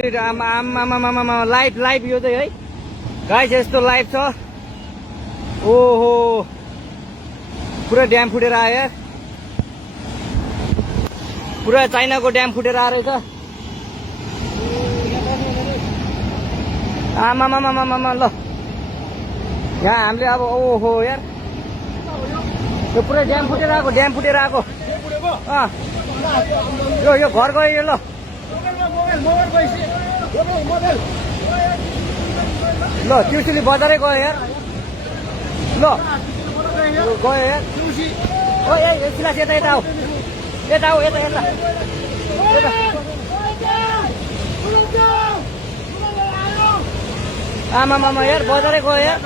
आमा लाइभ यो चाहिँ है गाइस यस्तो लाइभ छ। ओहो पुरा ड्याम फुटेर आयो यार, पुरा चाइनाको ड्याम फुटेर आएर रहेछ। आमामामामामा ल यहाँ हामीले अब ओहो यार यो पुरै ड्याम फुटेर आएको, ड्याम फुटेर आएको। यो घर गयो यो। ल ल ट्युसुली बजारै गयो यार। ल गयो यार। ओ ए सिलास यता यता आऊ, यता आऊ, यता यता यता। आमामामा यार बजारै गयो यार।